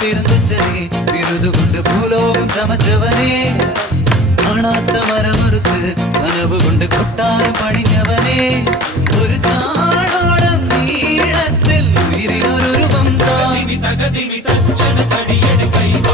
பிறந்துச்சதே பிரிது கொண்டு பூலோகம் சமைச்சவனே காணாத்த மரம் மறுத்து கனவு கொண்டு கொட்டாரம் பணிஞ்சவனே ஒரு சாடோளம் நீளத்தில் உயிரின் ஒரு ரூபம் தான் தகதிமி தச்சன படியடு கைவா